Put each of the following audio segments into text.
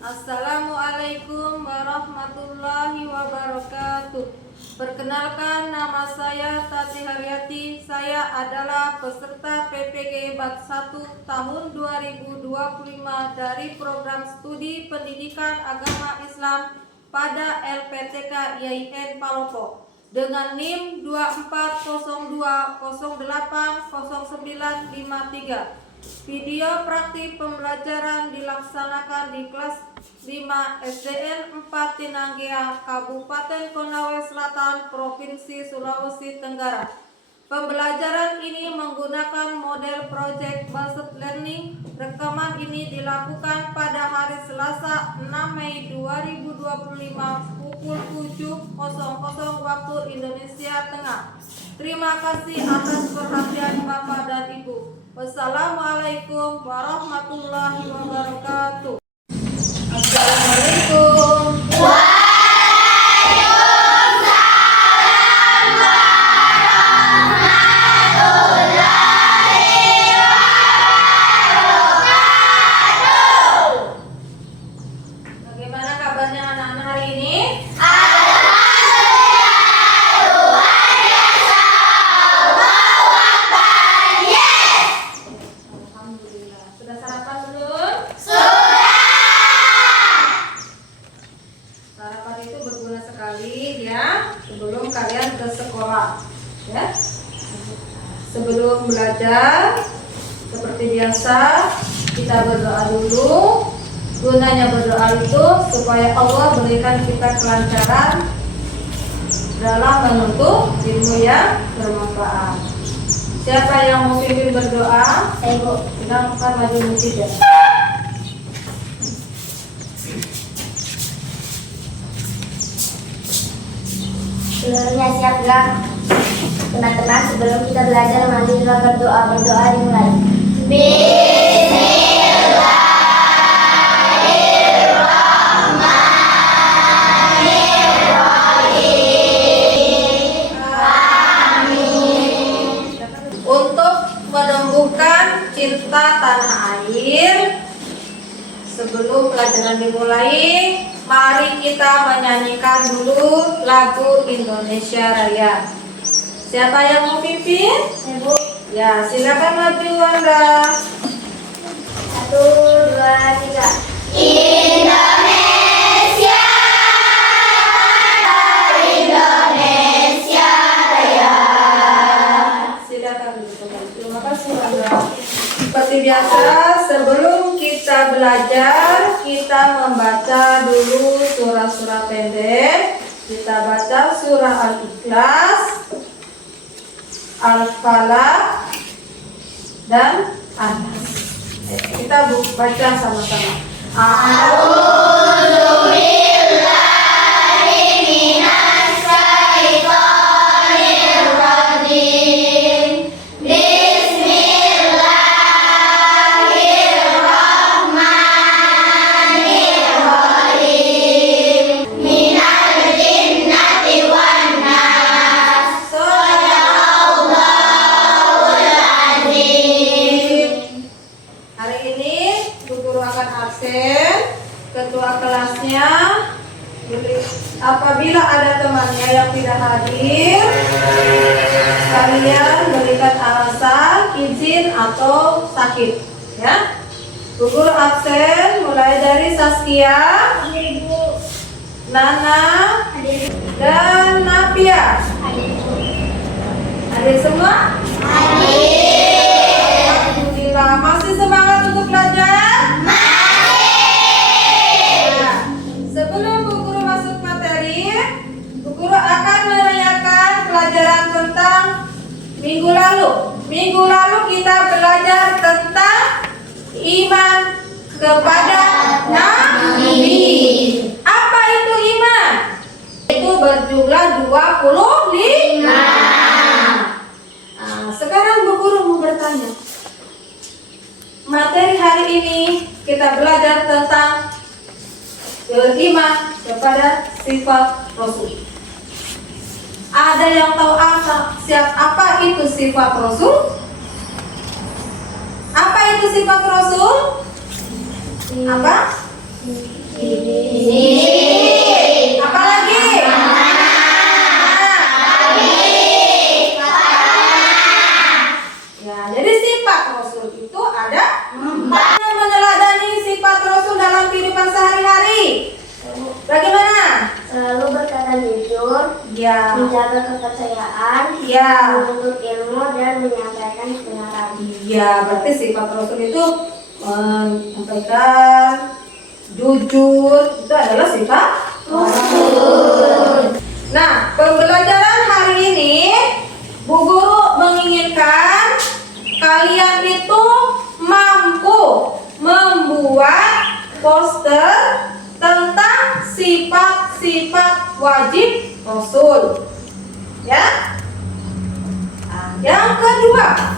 Assalamualaikum warahmatullahi wabarakatuh. Perkenalkan, nama saya Tati Haryati. Saya adalah peserta PPG Bat 1 tahun 2025 dari program studi pendidikan agama Islam pada LPTK YIN Palopo dengan NIM 2402080953. Video praktik pembelajaran dilaksanakan di kelas 5 SDN 4 Tinanggea, Kabupaten Konawe Selatan, Provinsi Sulawesi Tenggara. Pembelajaran ini menggunakan model project based learning. Rekaman ini dilakukan pada hari Selasa 6 Mei 2025 pukul 7.00 waktu Indonesia Tengah. Terima kasih atas perhatian Bapak dan Ibu. Wassalamualaikum warahmatullahi wabarakatuh. Assalamualaikum. Bagaimana kabarnya anak-anak hari ini? Alhamdulillah. Sudah sarapan belum? Sarapan itu berguna sekali ya sebelum kalian ke sekolah ya. Sebelum belajar seperti biasa kita berdoa dulu. Gunanya berdoa itu supaya Allah berikan kita kelancaran dalam menuntut ilmu yang bermanfaat. Siapa yang mau pimpin berdoa? Ibu. Silahkan maju masjid ya. Seluruhnya siaplah teman-teman. Sebelum kita belajar, mari kita berdoa. Berdoa dimulai. Untuk menumbuhkan cinta tanah air, sebelum pelajaran dimulai, mari kita menyanyikan dulu lagu Indonesia Raya. Siapa yang mau pimpin? Ibu. Ya, silakan maju Anda. 1, 2, 3. Indonesia, Indonesia Raya. Silakan duduk. Terima kasih Anda. Seperti biasa, sebelum kita belajar, kita membaca dulu surah-surah pendek. Kita baca surah Al-Ikhlas, Al-Falaq, dan An-Nas. Kita baca sama-sama. A'udzu billahi minas syaitonir rajim. Bismillahirrahmanirrahim. Minal jinnati wan nas. Shadaqallahul azim. Hari ini Bu Guru akan absen. Ketua kelasnya, apabila ada temannya yang tidak hadir, kalian berikan alasan izin atau sakit ya. Bu Guru absen mulai dari Saskia, Nana, dan Napia. Hadir semua? Alhamdulillah. Masih semangat untuk belajar? Nah, sebelum Bu Guru masuk materi, Bu Guru akan menanyakan pelajaran tentang minggu lalu. Minggu lalu kita belajar tentang iman kepada Nabi. Apa itu iman? Itu berjumlah 25. Sekarang Bu Guru mau bertanya. Materi hari ini kita belajar tentang beriman kepada sifat Rasul. Ada yang tahu apa itu sifat Rasul? Apa itu sifat Rasul? Apa? Apa lagi? Ya, jadi sifat Rasul itu ada 4. Meneladani sifat Rasul dalam kehidupan sehari-hari. Bagaimana? Selalu berkata jujur, Ya. menjaga kepercayaan, Ya. menuntut ilmu dan menyampaikan kebenaran. Ya, berarti sifat Rasul itu menyampaikan jujur, itu adalah sifat Rasul. Nah, pembelajaran hari ini Bu Guru menginginkan kalian itu mampu membuat poster tentang sifat-sifat wajib Rasul. Ya. Nah, yang kedua,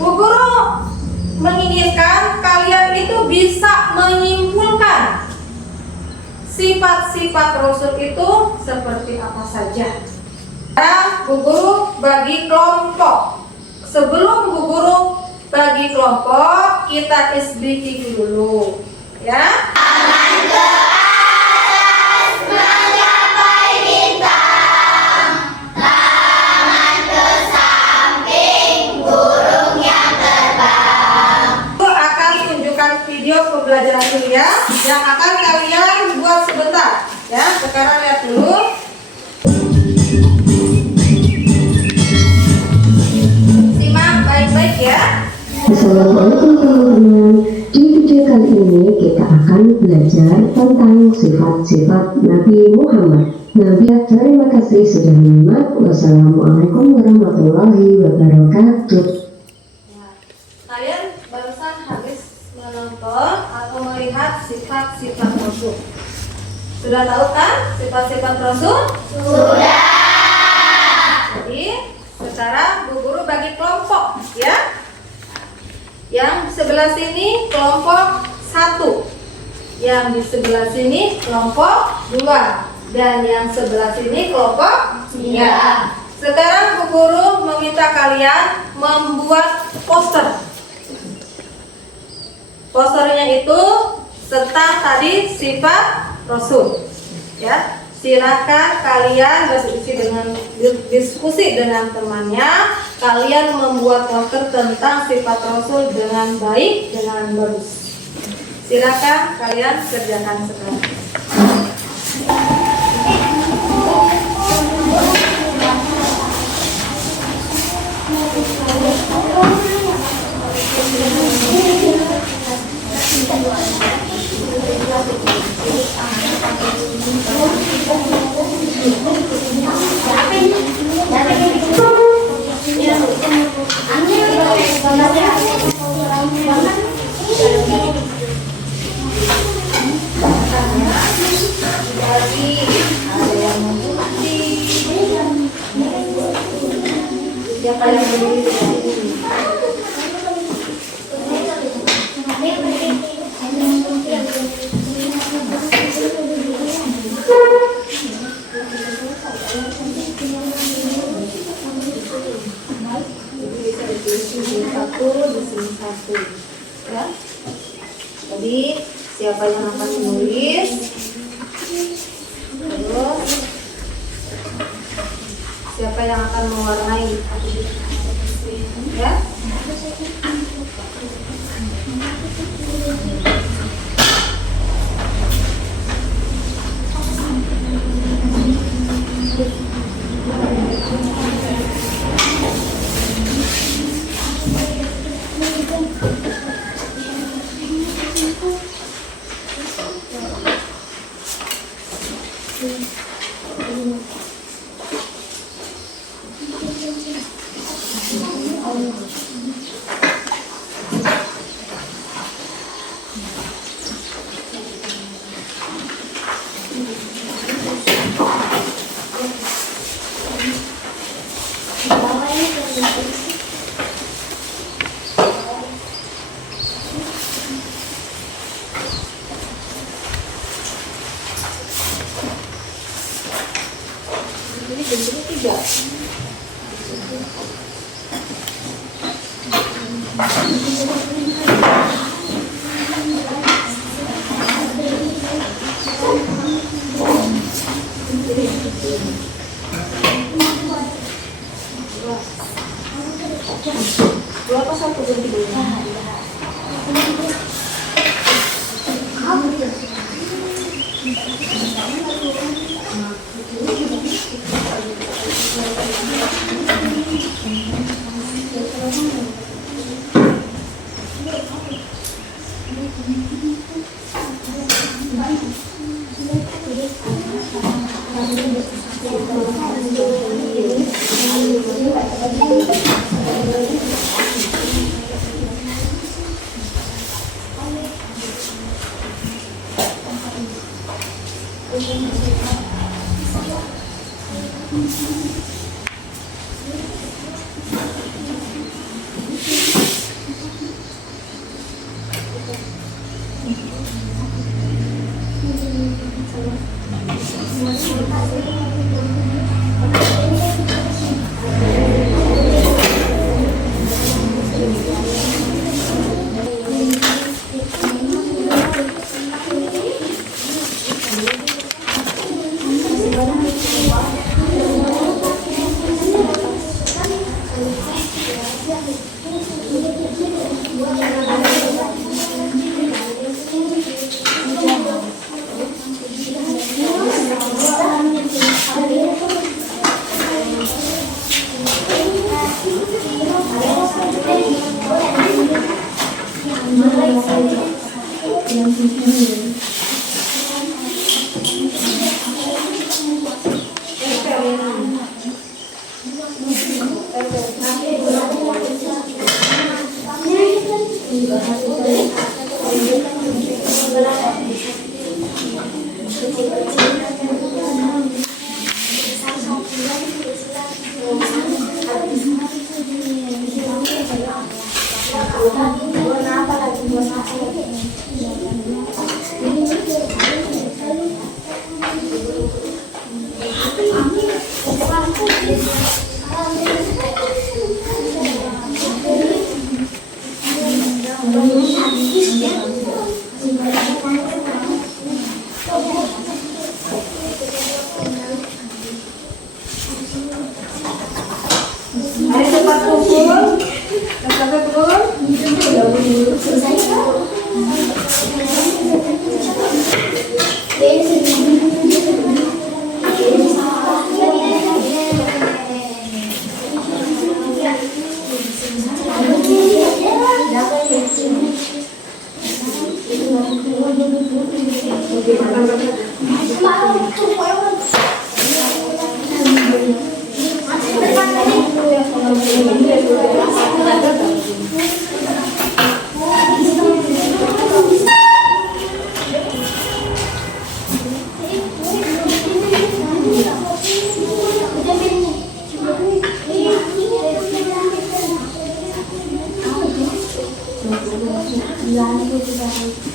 Bu Guru menginginkan kalian itu bisa menyimpulkan sifat-sifat Rasul itu seperti apa saja. Sekarang Bu Guru bagi kelompok. Sebelum Bu Guru bagi kelompok, kita SBT dulu, ya. Aku akan tunjukkan video pembelajaran ini ya, yang akan kalian buat sebentar. Ya, sekarang lihat dulu. Simak baik-baik ya. Assalamualaikum teman-teman. Di video kali ini kita akan belajar tentang sifat-sifat Nabi Muhammad. Nabi, terima kasih sudah menyimak. Wassalamualaikum warahmatullahi wabarakatuh. Ya, kalian barusan habis menonton atau melihat sifat-sifat Rasul. Sudah tahu kan sifat-sifat Rasul? Sudah. Jadi sekarang Bu Guru bagi kelompok ya. Yang di sebelah sini kelompok 1, yang di sebelah sini kelompok 2, dan yang sebelah sini kelompok 3. Sekarang Bu Guru meminta kalian membuat poster. Posternya itu tentang tadi sifat Rasul. Ya, silakan kalian diskusi dengan temannya. Kalian membuat poster tentang sifat Rasul dengan baik, dengan bagus. Silakan kalian kerjakan sekarang. Siapa yang berdiri di sini? Satu, ya. Jadi siapa yang akan menulis? Terus siapa yang akan mewarnai? Ya. Ini bentuknya 3. Ayo cepat kumpul. Sampai belum?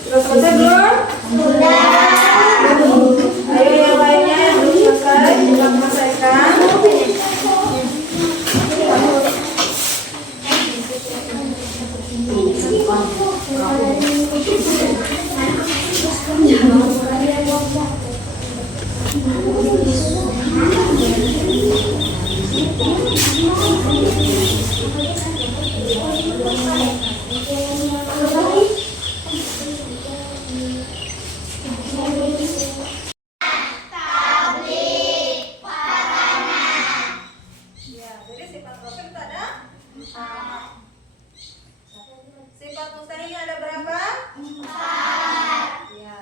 Sudah selesai belum? Sudah. Ayo yang lainnya yang belum selesai, kita selesaikan. Ya, jadi sifat profil itu ada 4. Sifat mustahil ada berapa? 4. Ya.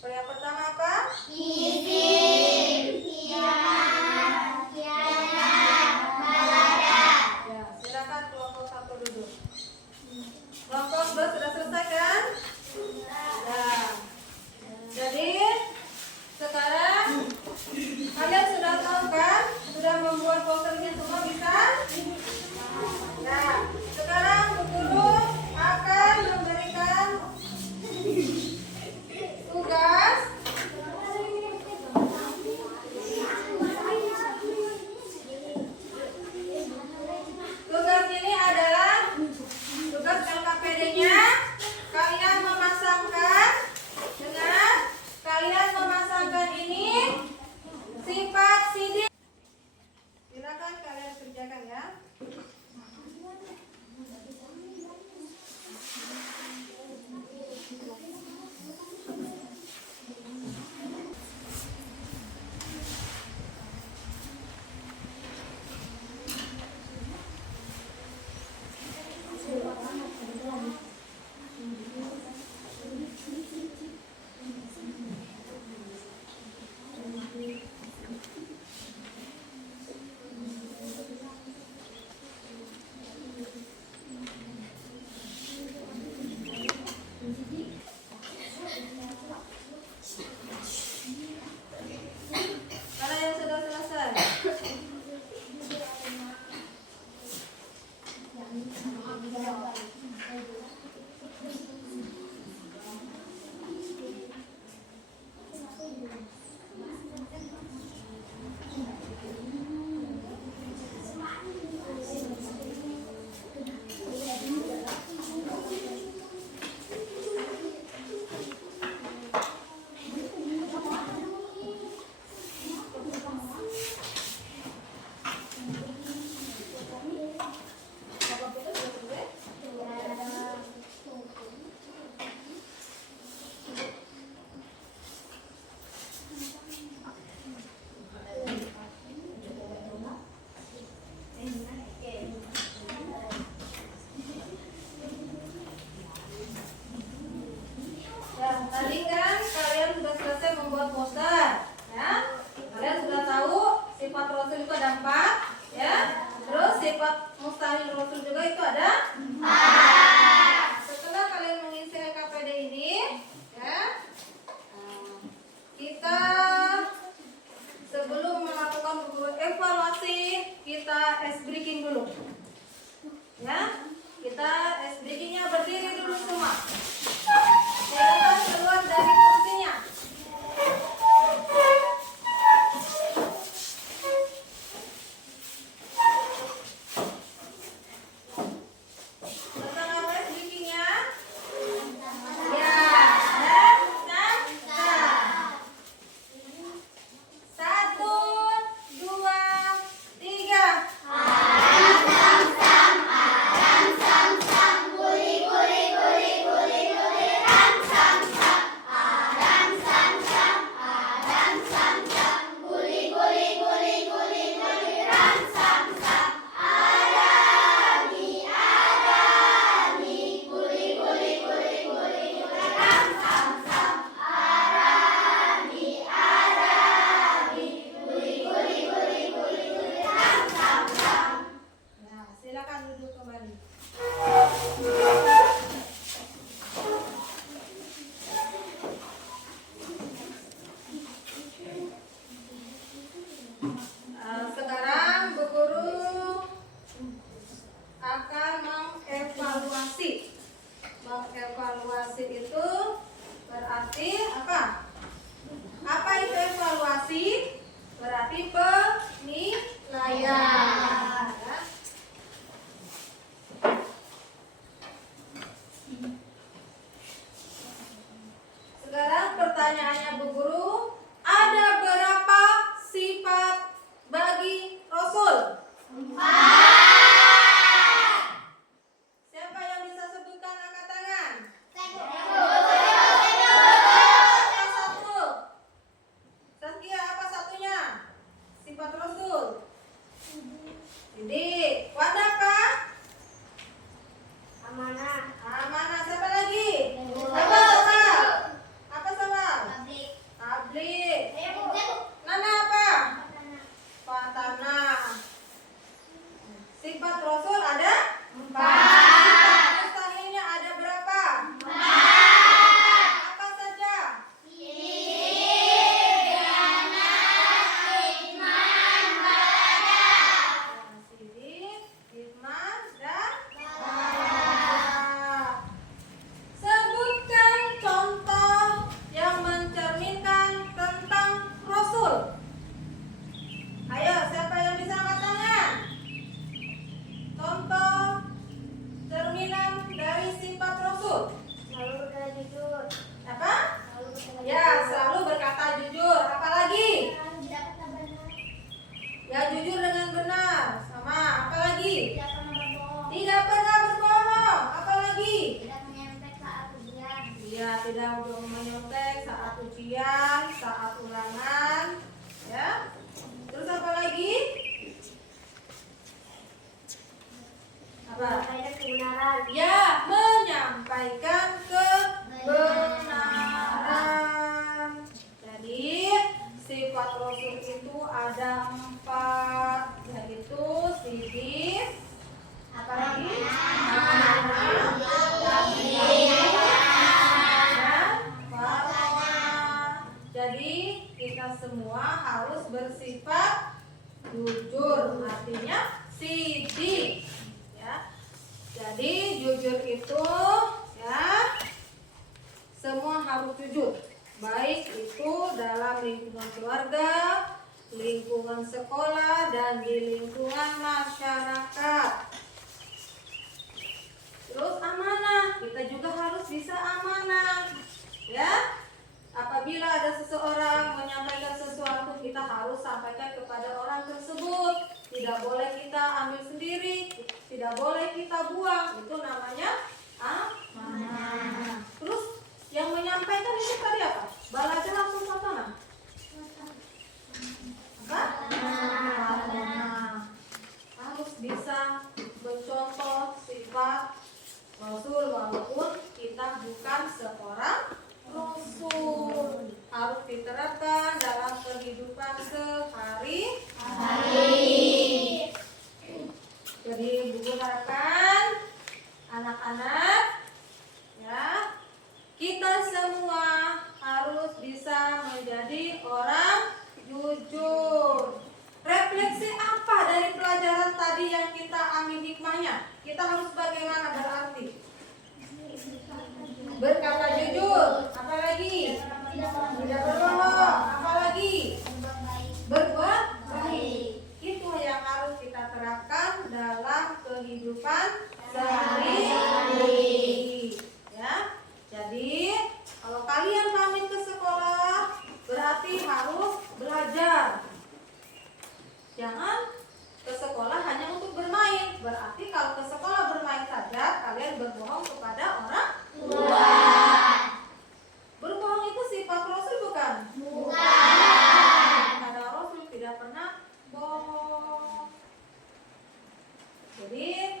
Yang pertama apa? Isi. nyontek saat ujian, saat ulangan, ya. Terus apa lagi? Apa? Menyampaikan kebenaran. Ya, menyampaikan kebenaran. Jadi sifat Rasul itu ada 4, yaitu sidik, apalagi amanah, dan warawah. Jadi kita semua harus bersifat jujur, artinya sidik, ya. Jadi jujur itu, ya, semua harus jujur. Baik itu dalam lingkungan keluarga, lingkungan sekolah, dan di lingkungan masyarakat. Terus amanah, kita juga harus bisa amanah, ya. Apabila ada seseorang menyampaikan sesuatu, kita harus sampaikan kepada orang tersebut. Tidak boleh kita ambil sendiri, tidak boleh kita buang. Itu namanya amanah. Terus yang menyampaikan itu tadi apa? Balajar langsung fatona? Apa? Amanah. Harus bisa mencontoh sifat Rasul walaupun kita bukan seorang Rasul. Harus diterapkan dalam kehidupan sehari-hari. Jadi Ibu harapkan anak-anak, ya, kita semua harus bisa menjadi orang jujur. Refleksi apa dari pelajaran tadi yang kita ambil hikmahnya? Kita harus bagaimana berarti? Berkata jujur, apalagi? Tidak berbohong, apalagi? Berbuat baik. Itu yang harus kita terapkan dalam kehidupan sehari-hari. Ya. Jadi, kalau kalian pamit ke sekolah, berarti harus belajar. Jangan ke sekolah hanya untuk bermain. Berarti kalau ke sekolah bermain saja, kalian berbohong kepada orang tua. Berbohong itu sifat Rasul bukan? Bukan. Karena Rasul tidak pernah bohong. Jadi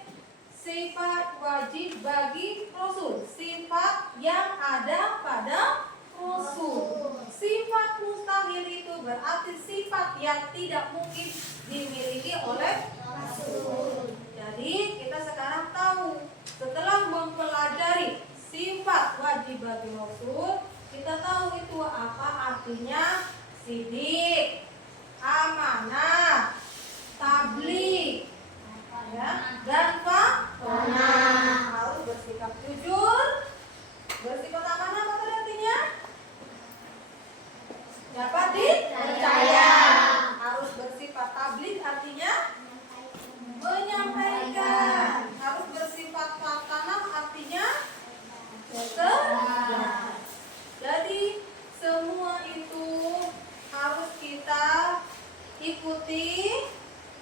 sifat wajib bagi Rasul, sifat yang ada pada Rasul. Sifat mustahil itu berarti sifat yang tidak mungkin dimiliki oleh Rasul. Jadi kita sekarang tahu, setelah mempelajari sifat wajib bagi Rasul, kita tahu itu apa artinya sidik, amanah, tabligh, ya, dan fatona. Harus bersikap jujur, bersikap amanah. Apa tadi artinya? Dapat dipercaya. Harus bersifat tabligh artinya menyampaikan. Harus bersifat fatona artinya bekerja. Jadi semua itu harus kita ikuti,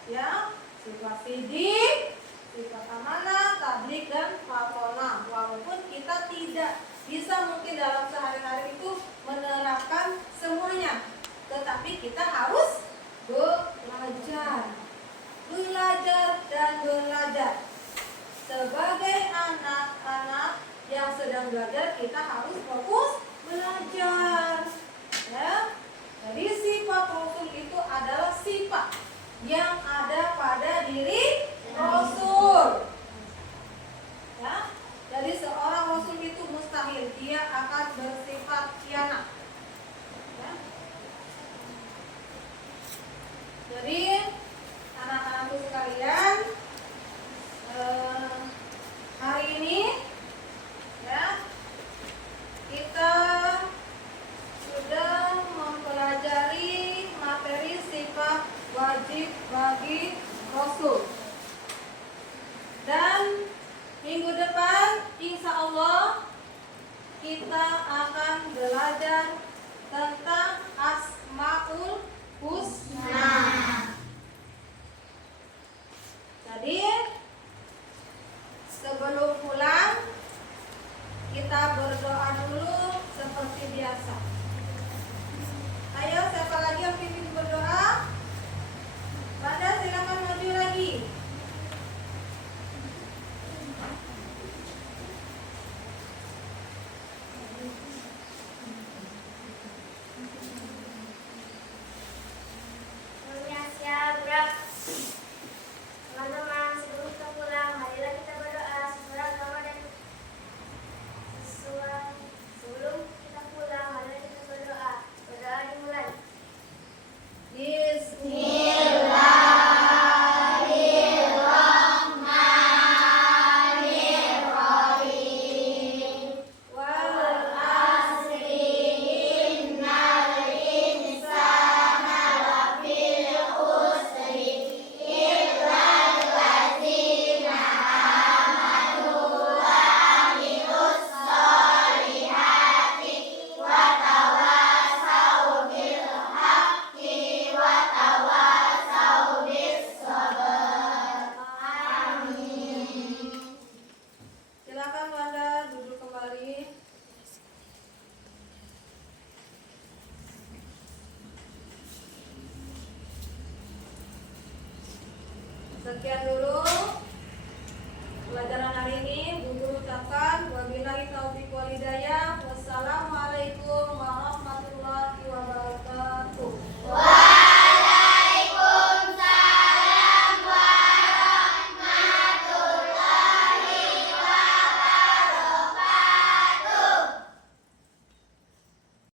ya. Sifat sidik, sifat amanah, tabligh, dan fatona. Walaupun kita tidak bisa mungkin dalam sehari-hari itu menerapkan semuanya, tetapi kita harus belajar dan belajar. Sebagai anak-anak yang sedang belajar, kita harus fokus belajar, ya. Jadi sifat Rasul itu adalah sifat yang ada pada diri Rasul, ya. Jadi seorang Rasul itu mustahil dia akan bersifat khianat, ya. Jadi anak-anakku sekalian, hari ini, ya, kita biasa. Ayo, siapa lagi yang pimpin berdoa? Wanda, silakan maju lagi. Sebelumnya siap, gerak. Teman-teman, sebelum kita pulang, marilah kita berdoa sesuai agama dan sebelum kita pulang, marilah kita berdoa. Berdoa dimulai. Bismillahirrahmanirrahim. Wal asri innal insana lafil khusri illa allazina amanu wa amilus solihati wa tawasau bil haqqi wa tawasau bis sabr. Amin. Silakan Wanda duduk kembali. Sekian dulu